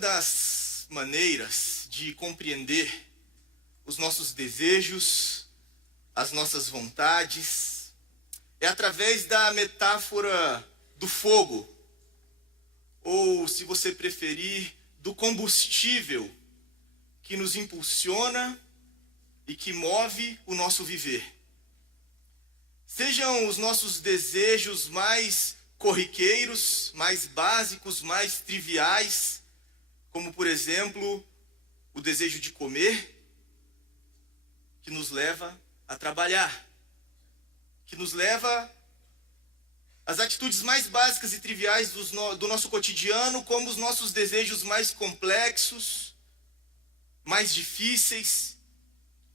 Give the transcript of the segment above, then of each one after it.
das maneiras de compreender os nossos desejos, as nossas vontades, é através da metáfora do fogo, ou, se você preferir, do combustível que nos impulsiona e que move o nosso viver. Sejam os nossos desejos mais corriqueiros, mais básicos, mais triviais, como, por exemplo, o desejo de comer, que nos leva a trabalhar, que nos leva às atitudes mais básicas e triviais do nosso cotidiano, como os nossos desejos mais complexos, mais difíceis,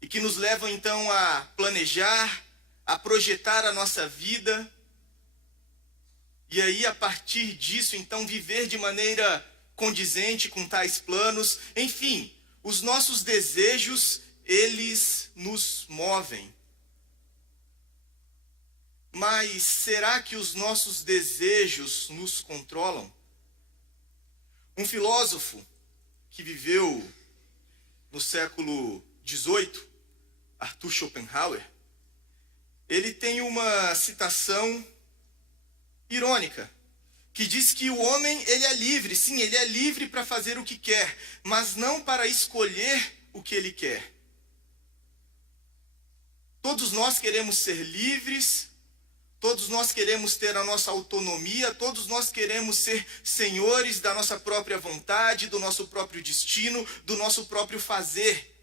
e que nos levam então a planejar, a projetar a nossa vida, e aí a partir disso então viver de maneira condizente com tais planos. Enfim, os nossos desejos, eles nos movem. Mas será que os nossos desejos nos controlam? Um filósofo que viveu no século XVIII, Arthur Schopenhauer, ele tem uma citação irônica, que diz que o homem, ele é livre. Sim, ele é livre para fazer o que quer, mas não para escolher o que ele quer. Todos nós queremos ser livres, todos nós queremos ter a nossa autonomia, todos nós queremos ser senhores da nossa própria vontade, do nosso próprio destino, do nosso próprio fazer.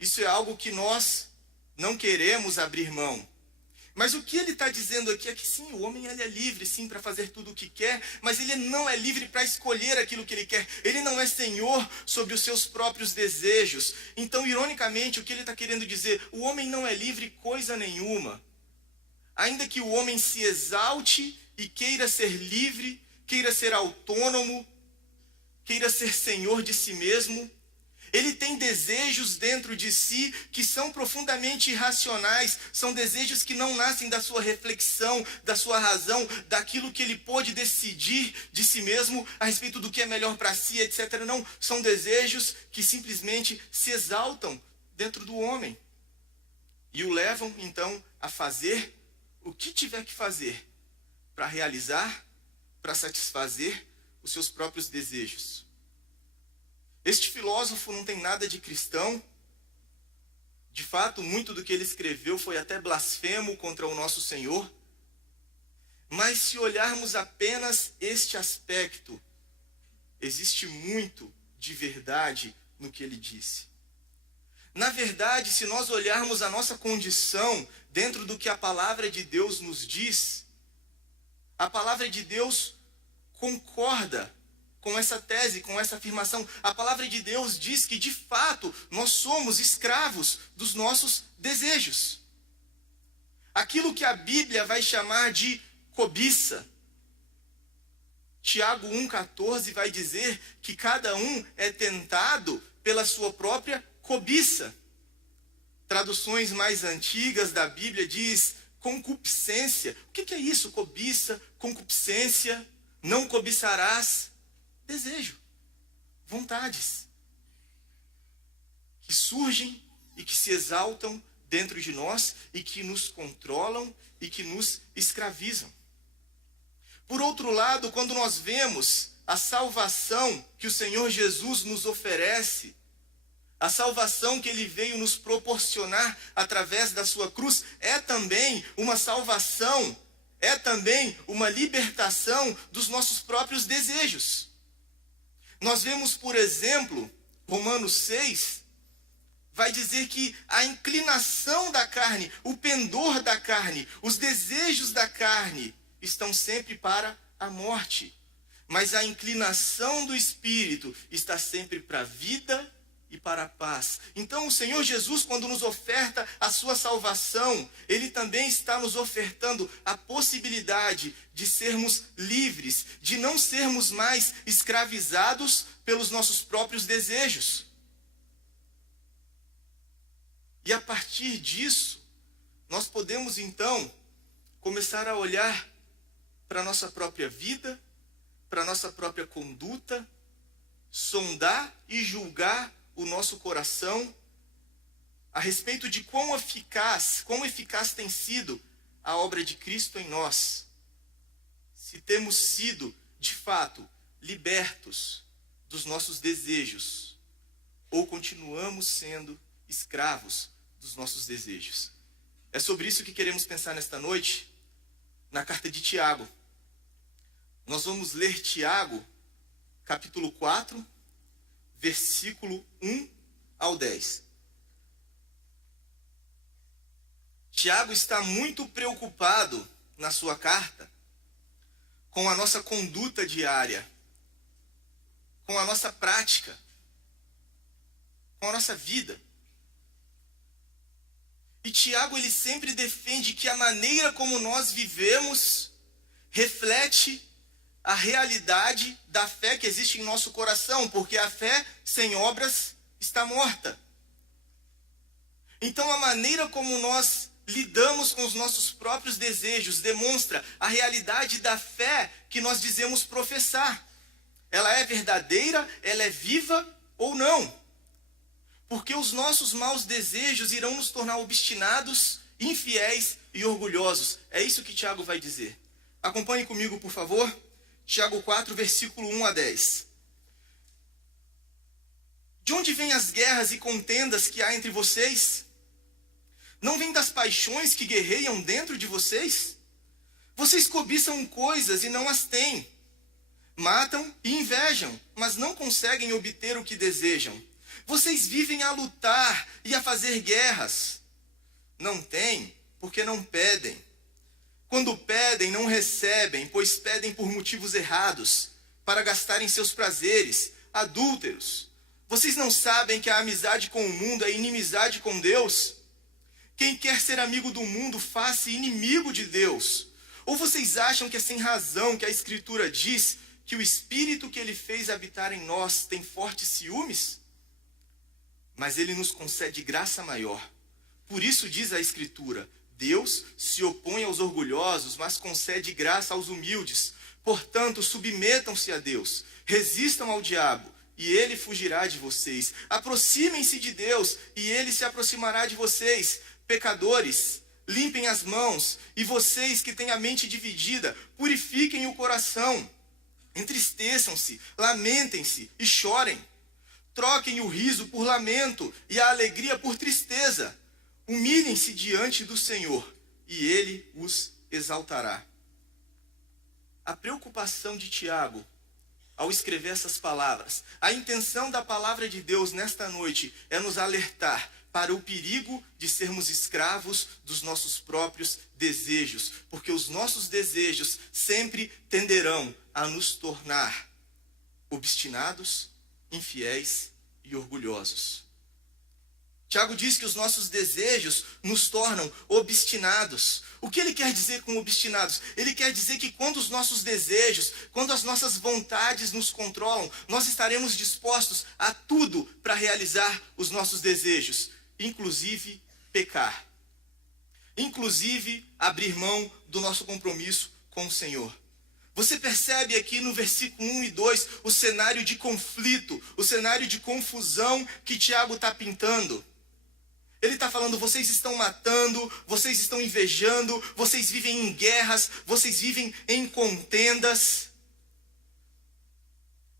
Isso é algo que nós não queremos abrir mão. Mas o que ele está dizendo aqui é que sim, o homem ele é livre sim para fazer tudo o que quer, mas ele não é livre para escolher aquilo que ele quer. Ele não é senhor sobre os seus próprios desejos. Então, ironicamente, o que ele está querendo dizer, o homem não é livre coisa nenhuma. Ainda que o homem se exalte e queira ser livre, queira ser autônomo, queira ser senhor de si mesmo, ele tem desejos dentro de si que são profundamente irracionais, são desejos que não nascem da sua reflexão, da sua razão, daquilo que ele pôde decidir de si mesmo a respeito do que é melhor para si, etc. Não, são desejos que simplesmente se exaltam dentro do homem e o levam, então, a fazer o que tiver que fazer para realizar, para satisfazer os seus próprios desejos. Este filósofo não tem nada de cristão. De fato, muito do que ele escreveu foi até blasfemo contra o nosso Senhor. Mas se olharmos apenas este aspecto, existe muito de verdade no que ele disse. Na verdade, se nós olharmos a nossa condição dentro do que a palavra de Deus nos diz, a palavra de Deus concorda com essa tese, com essa afirmação. A palavra de Deus diz que, de fato, nós somos escravos dos nossos desejos. Aquilo que a Bíblia vai chamar de cobiça. Tiago 1,14 vai dizer que cada um é tentado pela sua própria cobiça. Traduções mais antigas da Bíblia diz concupiscência. O que é isso? Cobiça, concupiscência, não cobiçarás. Desejo, vontades que surgem e que se exaltam dentro de nós e que nos controlam e que nos escravizam. Por outro lado, quando nós vemos a salvação que o Senhor Jesus nos oferece, a salvação que ele veio nos proporcionar através da sua cruz, é também uma salvação, é também uma libertação dos nossos próprios desejos. Nós vemos, por exemplo, Romanos 6, vai dizer que a inclinação da carne, o pendor da carne, os desejos da carne estão sempre para a morte. Mas a inclinação do Espírito está sempre para a vida e para a paz. Então o Senhor Jesus, quando nos oferta a sua salvação, ele também está nos ofertando a possibilidade de sermos livres, de não sermos mais escravizados pelos nossos próprios desejos. E a partir disso, nós podemos então começar a olhar para a nossa própria vida, para a nossa própria conduta, sondar e julgar o nosso coração a respeito de quão eficaz tem sido a obra de Cristo em nós. Se temos sido, de fato, libertos dos nossos desejos, ou continuamos sendo escravos dos nossos desejos. É sobre isso que queremos pensar nesta noite, na carta de Tiago. Nós vamos ler Tiago, capítulo 4, versículo 1 ao 10. Tiago está muito preocupado na sua carta com a nossa conduta diária, com a nossa prática, com a nossa vida. E Tiago, ele sempre defende que a maneira como nós vivemos reflete a realidade da fé que existe em nosso coração, porque a fé sem obras está morta. Então a maneira como nós lidamos com os nossos próprios desejos demonstra a realidade da fé que nós dizemos professar. Ela é verdadeira, ela é viva ou não. Porque os nossos maus desejos irão nos tornar obstinados, infiéis e orgulhosos. É isso que Tiago vai dizer. Acompanhe comigo, por favor. Tiago 4, versículo 1 a 10. De onde vêm as guerras e contendas que há entre vocês? Não vêm das paixões que guerreiam dentro de vocês? Vocês cobiçam coisas e não as têm. Matam e invejam, mas não conseguem obter o que desejam. Vocês vivem a lutar e a fazer guerras. Não têm, porque não pedem. Quando pedem, não recebem, pois pedem por motivos errados, para gastarem seus prazeres, adúlteros. Vocês não sabem que a amizade com o mundo é inimizade com Deus? Quem quer ser amigo do mundo, faça inimigo de Deus. Ou vocês acham que é sem razão que a Escritura diz que o Espírito que Ele fez habitar em nós tem fortes ciúmes? Mas Ele nos concede graça maior. Por isso diz a Escritura: Deus se opõe aos orgulhosos, mas concede graça aos humildes. Portanto, submetam-se a Deus, resistam ao diabo, e ele fugirá de vocês. Aproximem-se de Deus, e ele se aproximará de vocês. Pecadores, limpem as mãos, e vocês que têm a mente dividida, purifiquem o coração. Entristeçam-se, lamentem-se e chorem. Troquem o riso por lamento e a alegria por tristeza. Humilhem-se diante do Senhor, e Ele os exaltará. A preocupação de Tiago, ao escrever essas palavras, a intenção da palavra de Deus nesta noite é nos alertar para o perigo de sermos escravos dos nossos próprios desejos, porque os nossos desejos sempre tenderão a nos tornar obstinados, infiéis e orgulhosos. Tiago diz que os nossos desejos nos tornam obstinados. O que ele quer dizer com obstinados? Ele quer dizer que quando os nossos desejos, quando as nossas vontades nos controlam, nós estaremos dispostos a tudo para realizar os nossos desejos, inclusive pecar, inclusive abrir mão do nosso compromisso com o Senhor. Você percebe aqui no versículo 1 e 2 o cenário de conflito, o cenário de confusão que Tiago está pintando. Ele está falando: vocês estão matando, vocês estão invejando, vocês vivem em guerras, vocês vivem em contendas.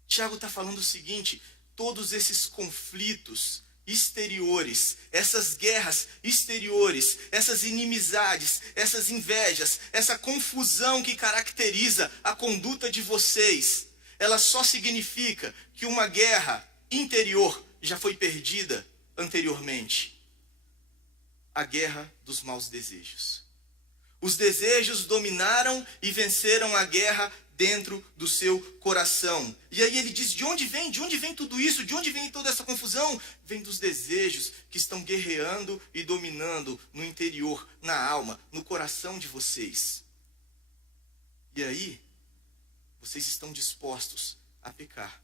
Tiago está falando o seguinte: todos esses conflitos exteriores, essas guerras exteriores, essas inimizades, essas invejas, essa confusão que caracteriza a conduta de vocês, ela só significa que uma guerra interior já foi perdida anteriormente. A guerra dos maus desejos. Os desejos dominaram e venceram a guerra dentro do seu coração. E aí ele diz: de onde vem? De onde vem tudo isso? De onde vem toda essa confusão? Vem dos desejos que estão guerreando e dominando no interior, na alma, no coração de vocês. E aí, vocês estão dispostos a pecar.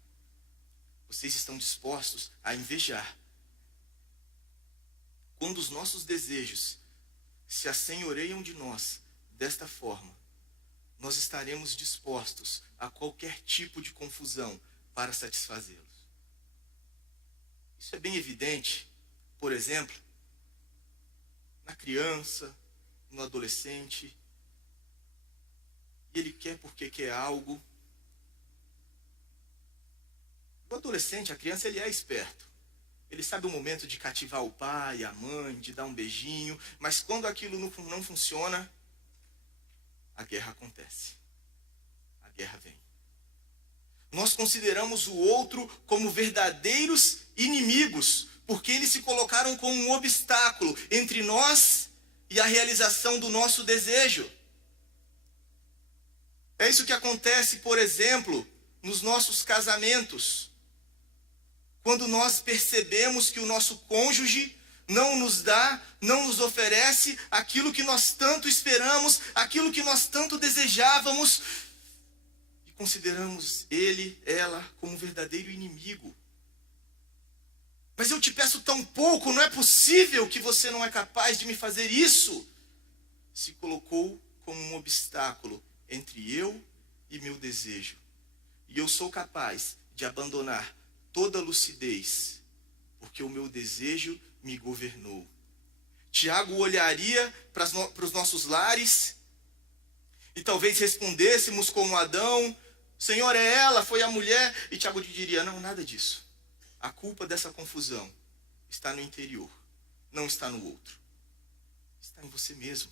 Vocês estão dispostos a invejar. Quando os nossos desejos se assenhoreiam de nós desta forma, nós estaremos dispostos a qualquer tipo de confusão para satisfazê-los. Isso é bem evidente, por exemplo, na criança, no adolescente. E ele quer porque quer algo. O adolescente, a criança, ele é esperto. Ele sabe o momento de cativar o pai, a mãe, de dar um beijinho. Mas quando aquilo não funciona, a guerra acontece. A guerra vem. Nós consideramos o outro como verdadeiros inimigos, porque eles se colocaram como um obstáculo entre nós e a realização do nosso desejo. É isso que acontece, por exemplo, nos nossos casamentos. Quando nós percebemos que o nosso cônjuge não nos dá, não nos oferece aquilo que nós tanto esperamos, aquilo que nós tanto desejávamos, e consideramos ele, ela, como um verdadeiro inimigo. Mas eu te peço tão pouco, não é possível que você não é capaz de me fazer isso. Se colocou como um obstáculo entre eu e meu desejo. E eu sou capaz de abandonar toda a lucidez, porque o meu desejo me governou. Tiago olharia para os nossos lares e talvez respondêssemos como Adão: Senhor, é ela, foi a mulher. E Tiago diria: não, nada disso. A culpa dessa confusão está no interior, não está no outro. Está em você mesmo.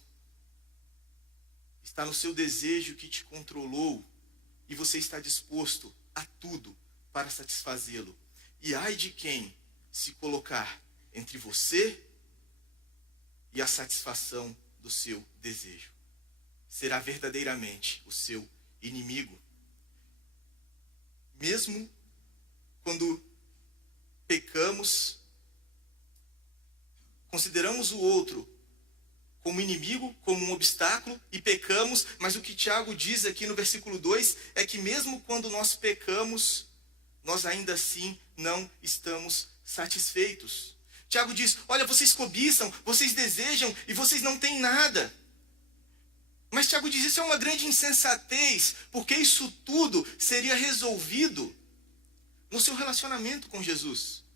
Está no seu desejo que te controlou e você está disposto a tudo para satisfazê-lo. E ai de quem se colocar entre você e a satisfação do seu desejo. Será verdadeiramente o seu inimigo. Mesmo quando pecamos, consideramos o outro como inimigo, como um obstáculo, e pecamos, mas o que Tiago diz aqui no versículo 2 é que mesmo quando nós pecamos, nós ainda assim não estamos satisfeitos. Tiago diz: olha, vocês cobiçam, vocês desejam e vocês não têm nada. Mas Tiago diz: isso é uma grande insensatez, porque isso tudo seria resolvido no seu relacionamento com Jesus.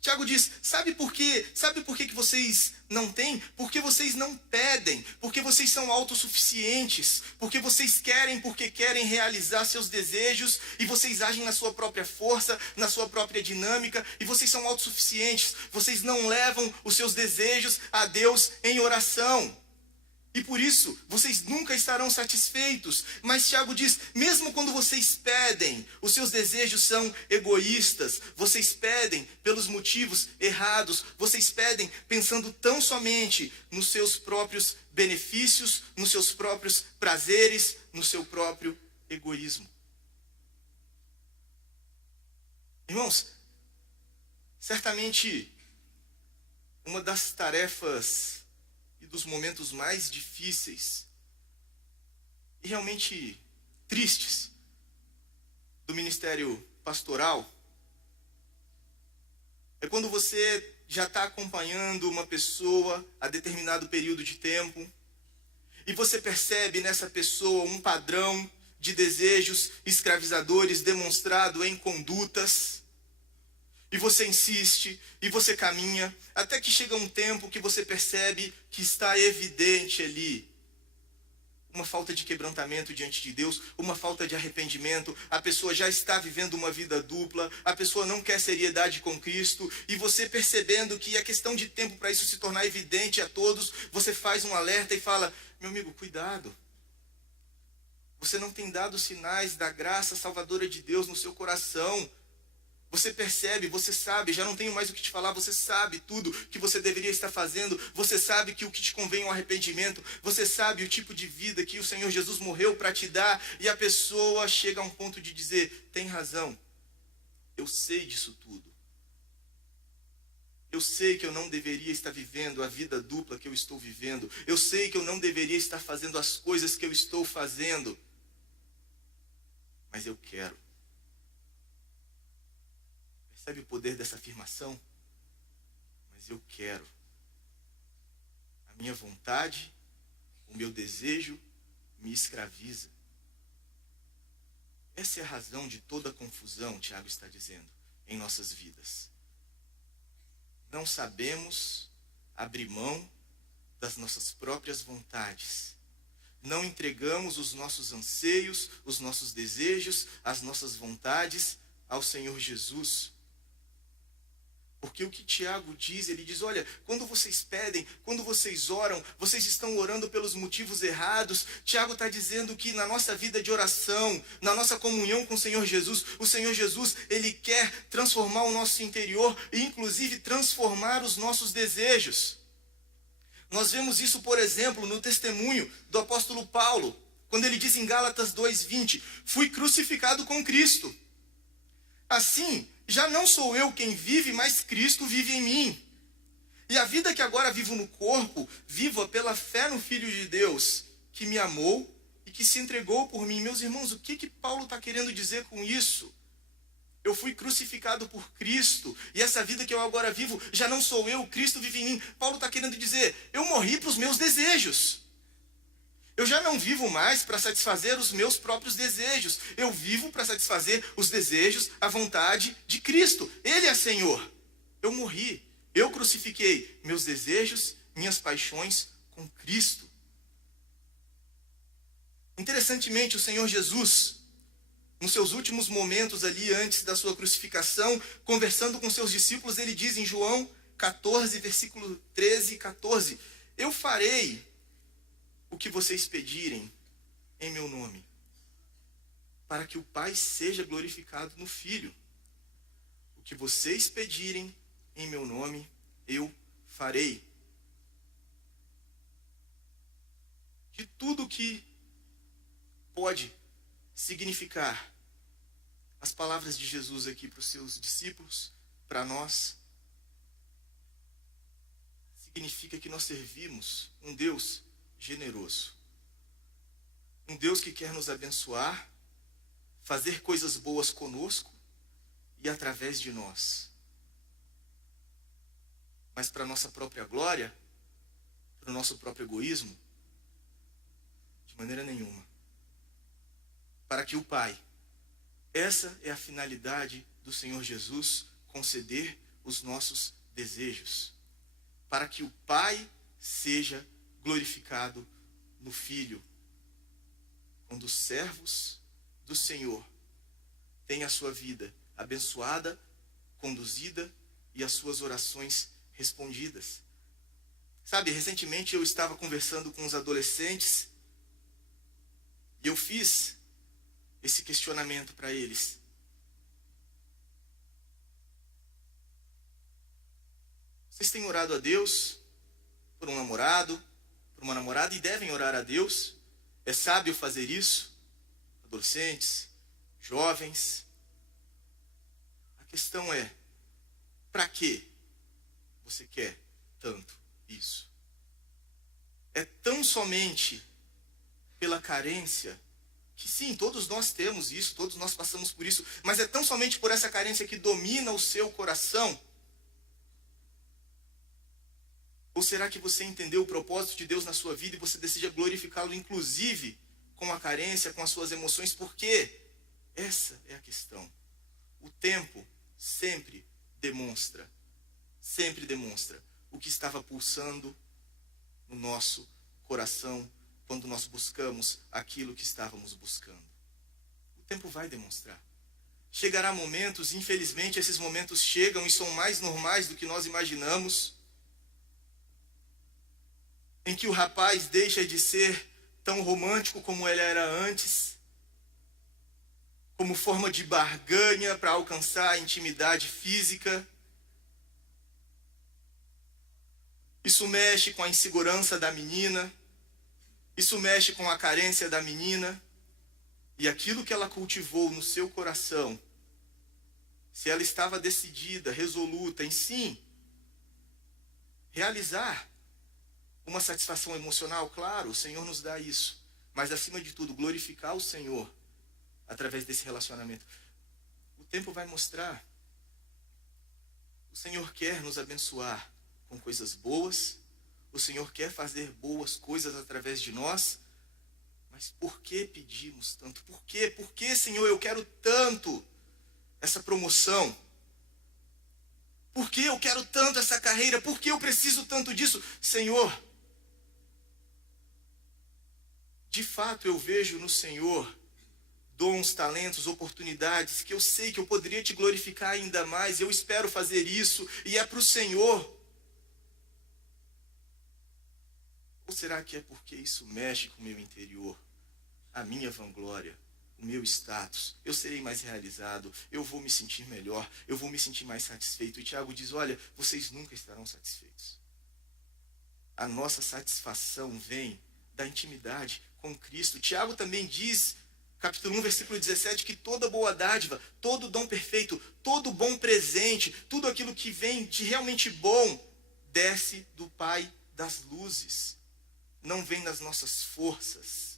Tiago diz: sabe por quê? Sabe por que vocês não têm? Porque vocês não pedem, porque vocês são autossuficientes, porque querem realizar seus desejos, e vocês agem na sua própria força, na sua própria dinâmica, e vocês são autossuficientes, vocês não levam os seus desejos a Deus em oração. E por isso, vocês nunca estarão satisfeitos. Mas Tiago diz, mesmo quando vocês pedem, os seus desejos são egoístas. Vocês pedem pelos motivos errados. Vocês pedem pensando tão somente nos seus próprios benefícios, nos seus próprios prazeres, no seu próprio egoísmo. Irmãos, certamente uma das tarefas e dos momentos mais difíceis e realmente tristes do ministério pastoral é quando você já está acompanhando uma pessoa a determinado período de tempo e você percebe nessa pessoa um padrão de desejos escravizadores demonstrado em condutas. E você insiste, e você caminha, até que chega um tempo que você percebe que está evidente ali uma falta de quebrantamento diante de Deus, uma falta de arrependimento. A pessoa já está vivendo uma vida dupla, a pessoa não quer seriedade com Cristo, e você percebendo que é questão de tempo para isso se tornar evidente a todos, você faz um alerta e fala: meu amigo, cuidado. Você não tem dado sinais da graça salvadora de Deus no seu coração. Você percebe, você sabe, já não tenho mais o que te falar, você sabe tudo que você deveria estar fazendo, você sabe que o que te convém é um arrependimento, você sabe o tipo de vida que o Senhor Jesus morreu para te dar, e a pessoa chega a um ponto de dizer: tem razão, eu sei disso tudo. Eu sei que eu não deveria estar vivendo a vida dupla que eu estou vivendo, eu sei que eu não deveria estar fazendo as coisas que eu estou fazendo, mas eu quero. Percebe o poder dessa afirmação? Mas eu quero. A minha vontade, o meu desejo me escraviza. Essa é a razão de toda a confusão, Tiago está dizendo, em nossas vidas. não sabemos abrir mão das nossas próprias vontades. Não entregamos os nossos anseios, os nossos desejos, as nossas vontades ao Senhor Jesus. Porque o que Tiago diz, ele diz, olha, quando vocês pedem, quando vocês oram, vocês estão orando pelos motivos errados. Tiago está dizendo que na nossa vida de oração, na nossa comunhão com o Senhor Jesus, ele quer transformar o nosso interior e inclusive transformar os nossos desejos. Nós vemos isso, por exemplo, no testemunho do apóstolo Paulo, quando ele diz em Gálatas 2:20, fui crucificado com Cristo. Assim, já não sou eu quem vive, mas Cristo vive em mim. E a vida que agora vivo no corpo, vivo pela fé no Filho de Deus, que me amou e que se entregou por mim. Meus irmãos, o que Paulo está querendo dizer com isso? Eu fui crucificado por Cristo, e essa vida que eu agora vivo, já não sou eu, Cristo vive em mim. Paulo está querendo dizer, eu morri para os meus desejos. Eu já não vivo mais para satisfazer os meus próprios desejos. Eu vivo para satisfazer os desejos, a vontade de Cristo. Ele é Senhor. Eu morri. Eu crucifiquei meus desejos, minhas paixões com Cristo. Interessantemente, o Senhor Jesus, nos seus últimos momentos ali, antes da sua crucificação, conversando com seus discípulos, ele diz em João 14, versículo 13 e 14, eu farei o que vocês pedirem em meu nome, para que o Pai seja glorificado no Filho. O que vocês pedirem em meu nome, eu farei. De tudo que pode significar as palavras de Jesus aqui para os seus discípulos, para nós, significa que nós servimos um Deus generoso. Um Deus que quer nos abençoar, fazer coisas boas conosco e através de nós. Mas para a nossa própria glória, para o nosso próprio egoísmo, de maneira nenhuma. Para que o Pai, essa é a finalidade do Senhor Jesus, conceder os nossos desejos. Para que o Pai seja glorificado no Filho. Quando os servos do Senhor têm a sua vida abençoada, conduzida e as suas orações respondidas. Sabe, recentemente eu estava conversando com os adolescentes e eu fiz esse questionamento para eles. Vocês têm orado a Deus por um namorado, por uma namorada, e devem orar a Deus? É sábio fazer isso? Adolescentes, jovens. A questão é, para que você quer tanto isso? É tão somente pela carência, que sim, todos nós temos isso, todos nós passamos por isso, mas é tão somente por essa carência que domina o seu coração? Ou será que você entendeu o propósito de Deus na sua vida e você deseja glorificá-lo, inclusive com a carência, com as suas emoções? Porque essa é a questão. O tempo sempre demonstra o que estava pulsando no nosso coração quando nós buscamos aquilo que estávamos buscando. O tempo vai demonstrar. Chegará momentos, infelizmente esses momentos chegam e são mais normais do que nós imaginamos, em que o rapaz deixa de ser tão romântico como ele era antes, como forma de barganha para alcançar a intimidade física. Isso mexe com a insegurança da menina, isso mexe com a carência da menina, e aquilo que ela cultivou no seu coração, se ela estava decidida, resoluta em sim realizar uma satisfação emocional, claro, o Senhor nos dá isso. Mas, acima de tudo, glorificar o Senhor através desse relacionamento. O tempo vai mostrar. O Senhor quer nos abençoar com coisas boas. O Senhor quer fazer boas coisas através de nós. Mas por que pedimos tanto? Por quê? Por que, Senhor, eu quero tanto essa promoção? Por que eu quero tanto essa carreira? Por que eu preciso tanto disso? Senhor, de fato eu vejo no Senhor dons, talentos, oportunidades que eu sei que eu poderia te glorificar ainda mais. Eu espero fazer isso e é para o Senhor. Ou será que é porque isso mexe com o meu interior? A minha vanglória, o meu status, eu serei mais realizado, eu vou me sentir melhor, eu vou me sentir mais satisfeito. E Tiago diz, olha, vocês nunca estarão satisfeitos. A nossa satisfação vem da intimidade com Cristo. Tiago também diz, capítulo 1, versículo 17, que toda boa dádiva, todo dom perfeito, todo bom presente, tudo aquilo que vem de realmente bom, desce do Pai das luzes. Não vem nas nossas forças,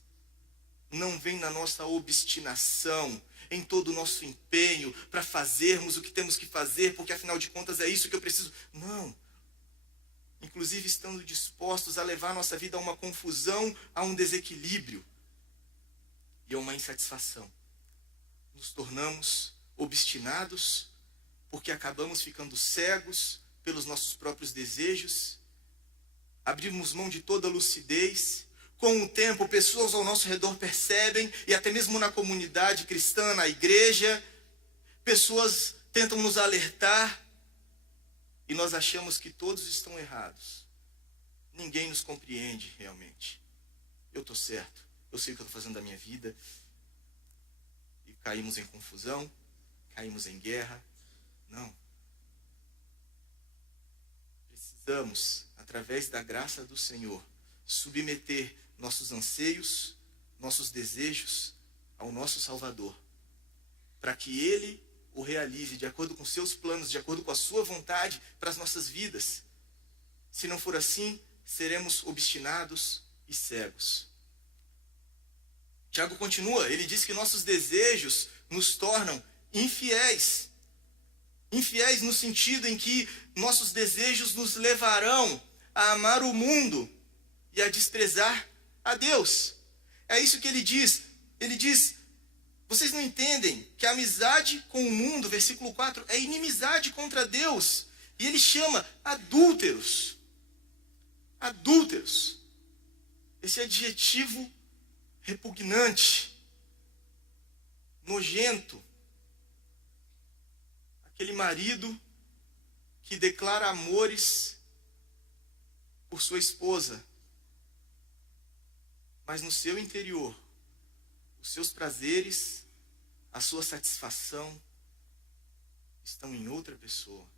não vem na nossa obstinação, em todo o nosso empenho para fazermos o que temos que fazer, porque afinal de contas é isso que eu preciso. Não. Inclusive estando dispostos a levar nossa vida a uma confusão, a um desequilíbrio e a uma insatisfação. Nos tornamos obstinados porque acabamos ficando cegos pelos nossos próprios desejos, abrimos mão de toda lucidez. Com o tempo, pessoas ao nosso redor percebem, e até mesmo na comunidade cristã, na igreja, pessoas tentam nos alertar, e nós achamos que todos estão errados. Ninguém nos compreende realmente. Eu estou certo, eu sei o que eu estou fazendo da minha vida. E caímos em confusão, caímos em guerra. Não. Precisamos, através da graça do Senhor, submeter nossos anseios, nossos desejos ao nosso Salvador, para que Ele o realize de acordo com seus planos, de acordo com a sua vontade para as nossas vidas. Se não for assim, seremos obstinados e cegos. Tiago continua, ele diz que nossos desejos nos tornam infiéis. Infiéis no sentido em que nossos desejos nos levarão a amar o mundo e a desprezar a Deus. É isso que ele diz. Ele diz, vocês não entendem que a amizade com o mundo, versículo 4, é inimizade contra Deus. E ele chama adúlteros. Adúlteros. Esse adjetivo repugnante, nojento. Aquele marido que declara amores por sua esposa, mas no seu interior, os seus prazeres, a sua satisfação estão em outra pessoa.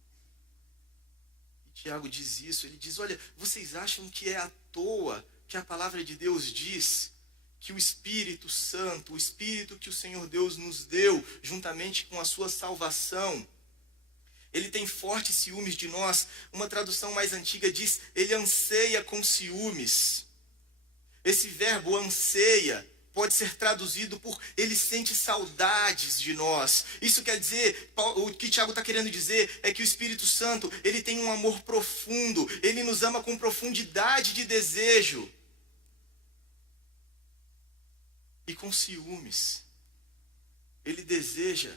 E Tiago diz isso, ele diz, olha, vocês acham que é à toa que a palavra de Deus diz que o Espírito Santo, o Espírito que o Senhor Deus nos deu, juntamente com a sua salvação, ele tem fortes ciúmes de nós. Uma tradução mais antiga diz, ele anseia com ciúmes. Esse verbo anseia pode ser traduzido por ele sente saudades de nós. Isso quer dizer, o que Tiago está querendo dizer é que o Espírito Santo, ele tem um amor profundo, ele nos ama com profundidade de desejo. E com ciúmes. Ele deseja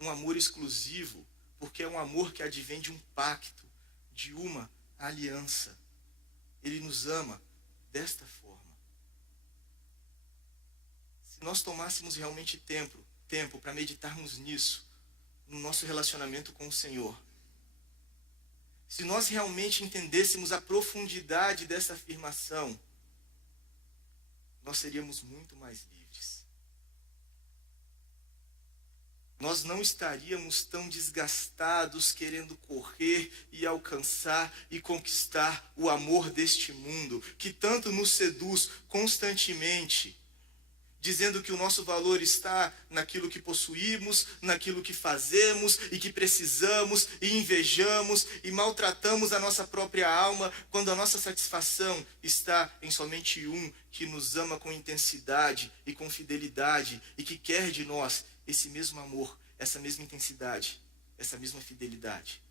um amor exclusivo, porque é um amor que advém de um pacto, de uma aliança. Ele nos ama desta forma. Se nós tomássemos realmente tempo para meditarmos nisso, no nosso relacionamento com o Senhor, se nós realmente entendêssemos a profundidade dessa afirmação, nós seríamos muito mais livres. Nós não estaríamos tão desgastados querendo correr e alcançar e conquistar o amor deste mundo, que tanto nos seduz constantemente, dizendo que o nosso valor está naquilo que possuímos, naquilo que fazemos e que precisamos e invejamos e maltratamos a nossa própria alma, quando a nossa satisfação está em somente um que nos ama com intensidade e com fidelidade e que quer de nós esse mesmo amor, essa mesma intensidade, essa mesma fidelidade.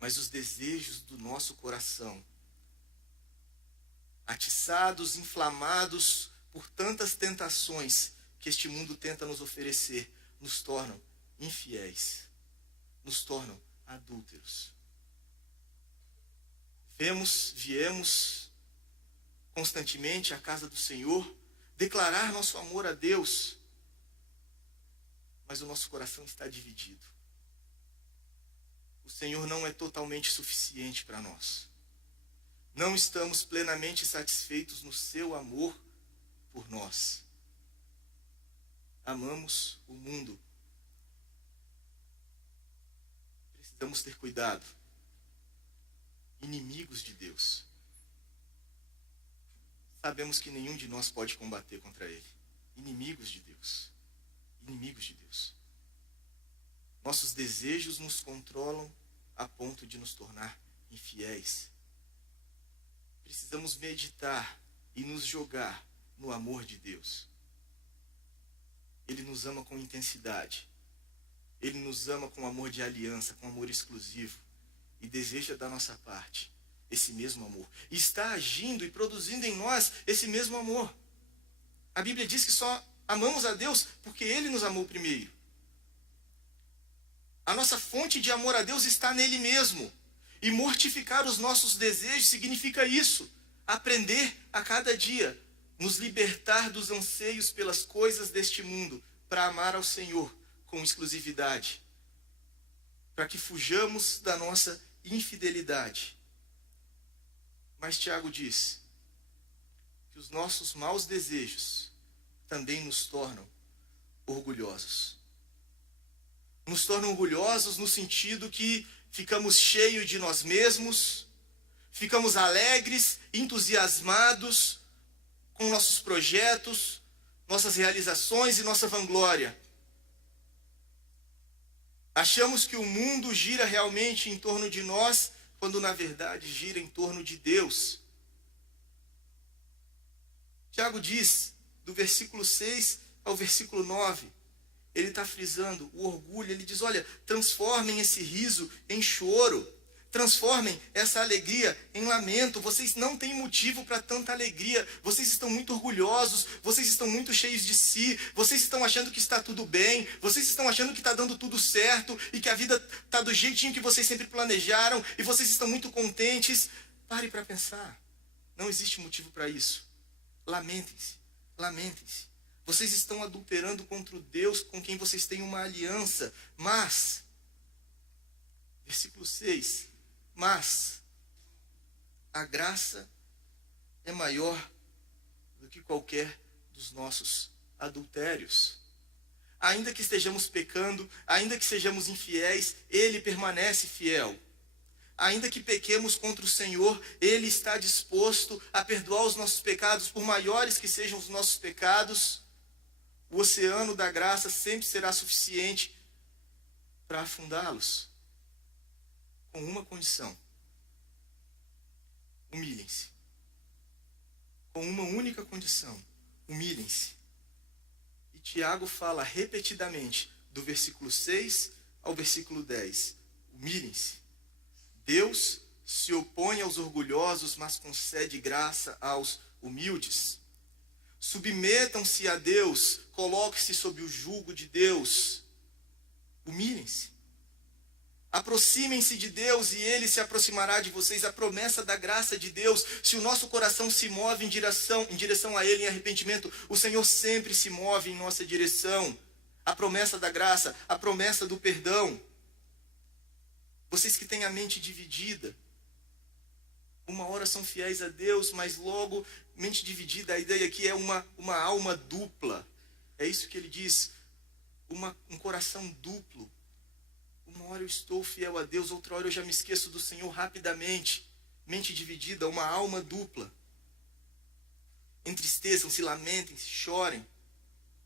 Mas os desejos do nosso coração, atiçados, inflamados por tantas tentações que este mundo tenta nos oferecer, nos tornam infiéis. nos tornam adúlteros. Viemos constantemente à casa do Senhor, declarar nosso amor a Deus, mas o nosso coração está dividido. O Senhor não é totalmente suficiente para nós. Não estamos plenamente satisfeitos no seu amor por nós. Amamos o mundo. Precisamos ter cuidado. Inimigos de Deus. Sabemos que nenhum de nós pode combater contra ele. Inimigos de Deus. Inimigos de Deus. Nossos desejos nos controlam a ponto de nos tornar infiéis. Precisamos meditar e nos jogar no amor de Deus. Ele nos ama com intensidade. Ele nos ama com amor de aliança, com amor exclusivo. E deseja da nossa parte esse mesmo amor. E está agindo e produzindo em nós esse mesmo amor. A Bíblia diz que só amamos a Deus porque Ele nos amou primeiro. A nossa fonte de amor a Deus está nele mesmo. E mortificar os nossos desejos significa isso. Aprender a cada dia, nos libertar dos anseios pelas coisas deste mundo, para amar ao Senhor com exclusividade. Para que fujamos da nossa infidelidade. Mas Tiago diz que os nossos maus desejos também nos tornam orgulhosos. Nos tornam orgulhosos no sentido que ficamos cheios de nós mesmos, ficamos alegres, entusiasmados com nossos projetos, nossas realizações e nossa vanglória. Achamos que o mundo gira realmente em torno de nós, quando na verdade gira em torno de Deus. Tiago diz, do versículo 6 ao versículo 9, ele está frisando o orgulho. Ele diz, olha, transformem esse riso em choro. Transformem essa alegria em lamento. Vocês não têm motivo para tanta alegria. Vocês estão muito orgulhosos. Vocês estão muito cheios de si. Vocês estão achando que está tudo bem. Vocês estão achando que está dando tudo certo. E que a vida está do jeitinho que vocês sempre planejaram. E vocês estão muito contentes. Pare para pensar. Não existe motivo para isso. Lamentem-se. Lamentem-se. Vocês estão adulterando contra o Deus com quem vocês têm uma aliança. Mas, versículo 6, mas a graça é maior do que qualquer dos nossos adultérios. Ainda que estejamos pecando, ainda que sejamos infiéis, Ele permanece fiel. Ainda que pequemos contra o Senhor, Ele está disposto a perdoar os nossos pecados, por maiores que sejam os nossos pecados. O oceano da graça sempre será suficiente para afundá-los. Com uma condição. Humilhem-se. Com uma única condição. Humilhem-se. E Tiago fala repetidamente, do versículo 6 ao versículo 10. Humilhem-se. Deus se opõe aos orgulhosos, mas concede graça aos humildes. Submetam-se a Deus, coloque-se sob o jugo de Deus. Humilhem-se. Aproximem-se de Deus e Ele se aproximará de vocês. A promessa da graça de Deus, se o nosso coração se move em direção a Ele em arrependimento, o Senhor sempre se move em nossa direção. A promessa da graça, a promessa do perdão. Vocês que têm a mente dividida, uma hora são fiéis a Deus, mas logo, mente dividida, a ideia aqui é uma alma dupla. É isso que ele diz, um coração duplo. Uma hora eu estou fiel a Deus, outra hora eu já me esqueço do Senhor rapidamente. Mente dividida, uma alma dupla. Entristeçam-se, lamentem-se, chorem.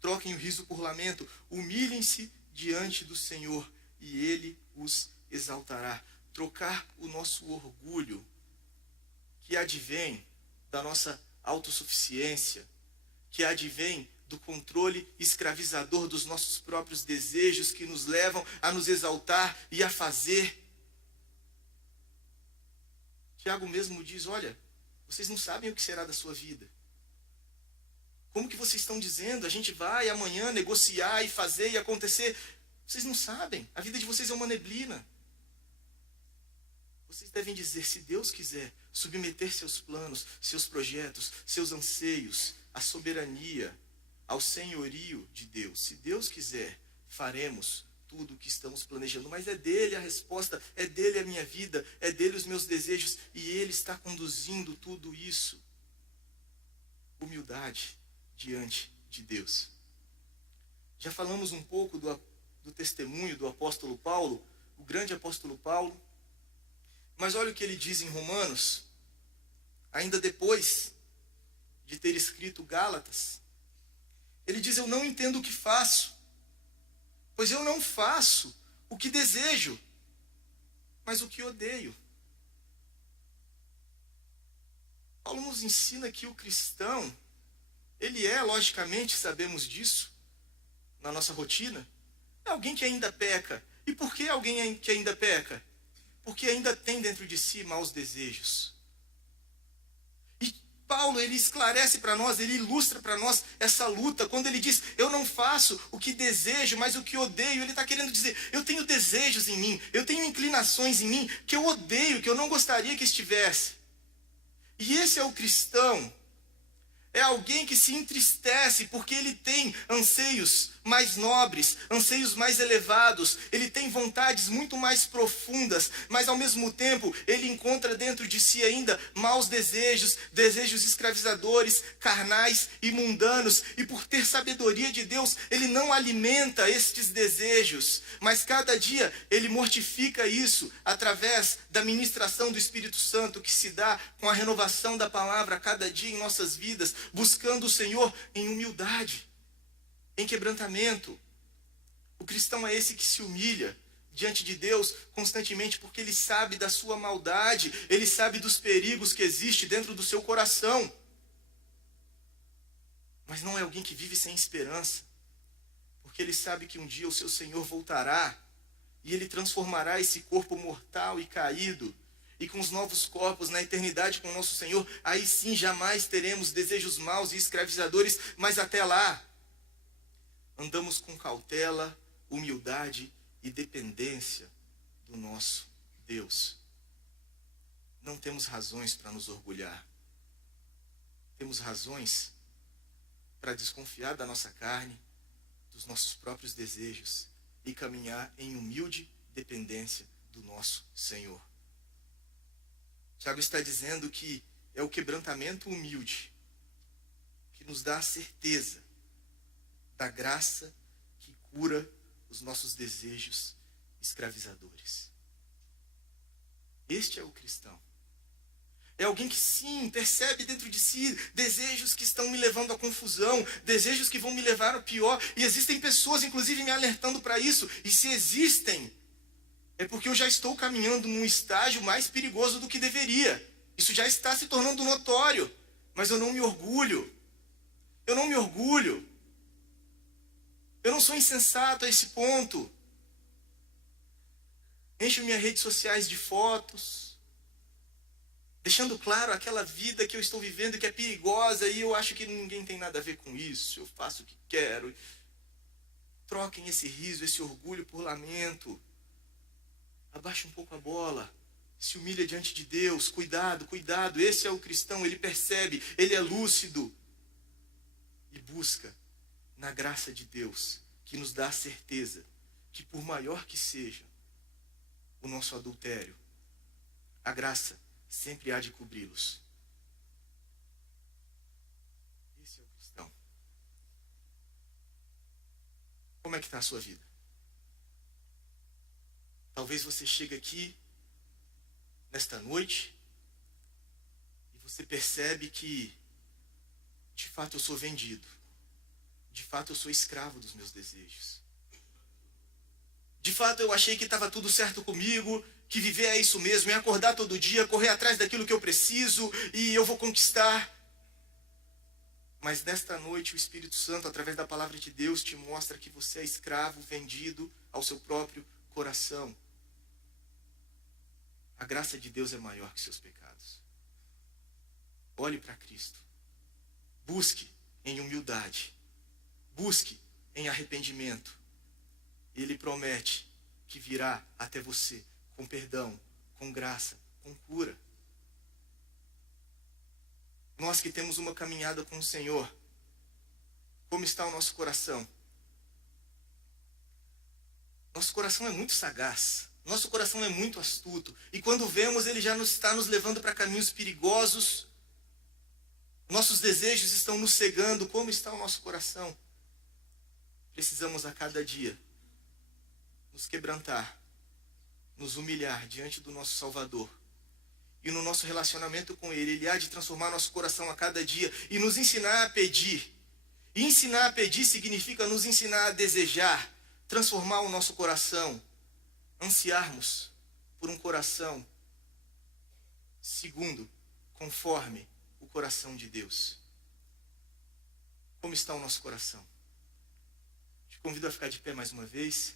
Troquem o riso por lamento. Humilhem-se diante do Senhor e Ele os exaltará. Trocar o nosso orgulho, que advém da nossa autossuficiência, que advém do controle escravizador dos nossos próprios desejos, que nos levam a nos exaltar e a fazer. Tiago mesmo diz, olha, vocês não sabem o que será da sua vida. Como que vocês estão dizendo? A gente vai amanhã negociar e fazer e acontecer. Vocês não sabem. A vida de vocês é uma neblina. Vocês devem dizer, se Deus quiser, submeter seus planos, seus projetos, seus anseios, à soberania, ao senhorio de Deus. Se Deus quiser, faremos tudo o que estamos planejando. Mas é dele a resposta, é dele a minha vida, é dele os meus desejos, e ele está conduzindo tudo isso. Humildade diante de Deus. Já falamos um pouco do testemunho do apóstolo Paulo, o grande apóstolo Paulo. Mas olha o que ele diz em Romanos, ainda depois de ter escrito Gálatas. Ele diz, eu não entendo o que faço, pois eu não faço o que desejo, mas o que odeio. Paulo nos ensina que o cristão, ele é, logicamente, sabemos disso, na nossa rotina, é alguém que ainda peca. E por que alguém que ainda peca? Porque ainda tem dentro de si maus desejos. E Paulo, ele esclarece para nós, ele ilustra para nós essa luta. Quando ele diz, eu não faço o que desejo, mas o que odeio. Ele está querendo dizer, eu tenho desejos em mim, eu tenho inclinações em mim, que eu odeio, que eu não gostaria que estivesse. E esse é o cristão. É alguém que se entristece porque ele tem anseios mais nobres, anseios mais elevados, ele tem vontades muito mais profundas, mas ao mesmo tempo ele encontra dentro de si ainda maus desejos, desejos escravizadores, carnais e mundanos, e por ter sabedoria de Deus, ele não alimenta estes desejos, mas cada dia ele mortifica isso através da ministração do Espírito Santo que se dá com a renovação da palavra a cada dia em nossas vidas, buscando o Senhor em humildade, em quebrantamento. O cristão é esse que se humilha diante de Deus constantemente, porque ele sabe da sua maldade, ele sabe dos perigos que existem dentro do seu coração. Mas não é alguém que vive sem esperança, porque ele sabe que um dia o seu Senhor voltará, e ele transformará esse corpo mortal e caído, e com os novos corpos na eternidade com o nosso Senhor, aí sim jamais teremos desejos maus e escravizadores, mas até lá, andamos com cautela, humildade e dependência do nosso Deus. Não temos razões para nos orgulhar. Temos razões para desconfiar da nossa carne, dos nossos próprios desejos e caminhar em humilde dependência do nosso Senhor. Tiago está dizendo que é o quebrantamento humilde que nos dá a certeza da graça que cura os nossos desejos escravizadores. Este é o cristão. É alguém que sim, percebe dentro de si desejos que estão me levando à confusão, desejos que vão me levar ao pior, e existem pessoas inclusive me alertando para isso, e se existem, é porque eu já estou caminhando num estágio mais perigoso do que deveria. Isso já está se tornando notório, mas eu não me orgulho. Eu não me orgulho. Eu não sou insensato a esse ponto. Encho minhas redes sociais de fotos, deixando claro aquela vida que eu estou vivendo que é perigosa e eu acho que ninguém tem nada a ver com isso. Eu faço o que quero. Troquem esse riso, esse orgulho por lamento. Abaixa um pouco a bola. Se humilha diante de Deus. Cuidado, cuidado. Esse é o cristão. Ele percebe, ele é lúcido. E busca na graça de Deus, que nos dá a certeza que por maior que seja o nosso adultério, a graça sempre há de cobri-los. Esse é o cristão. Como é que está a sua vida? Talvez você chegue aqui nesta noite e você percebe que de fato eu sou vendido. De fato eu sou escravo dos meus desejos. De fato eu achei que estava tudo certo comigo, que viver é isso mesmo, é acordar todo dia, correr atrás daquilo que eu preciso e eu vou conquistar. Mas nesta noite o Espírito Santo, através da palavra de Deus, te mostra que você é escravo, vendido ao seu próprio coração. A graça de Deus é maior que seus pecados. Olhe para Cristo. Busque em humildade. Busque em arrependimento. Ele promete que virá até você com perdão, com graça, com cura. Nós que temos uma caminhada com o Senhor, como está o nosso coração? Nosso coração é muito sagaz. Nosso coração é muito astuto. E quando vemos, ele já está nos levando para caminhos perigosos. Nossos desejos estão nos cegando. Como está o nosso coração? Precisamos a cada dia nos quebrantar, nos humilhar diante do nosso Salvador. E no nosso relacionamento com Ele, Ele há de transformar nosso coração a cada dia e nos ensinar a pedir. E ensinar a pedir significa nos ensinar a desejar, transformar o nosso coração, ansiarmos por um coração segundo, conforme o coração de Deus. Como está o nosso coração? Te convido a ficar de pé mais uma vez.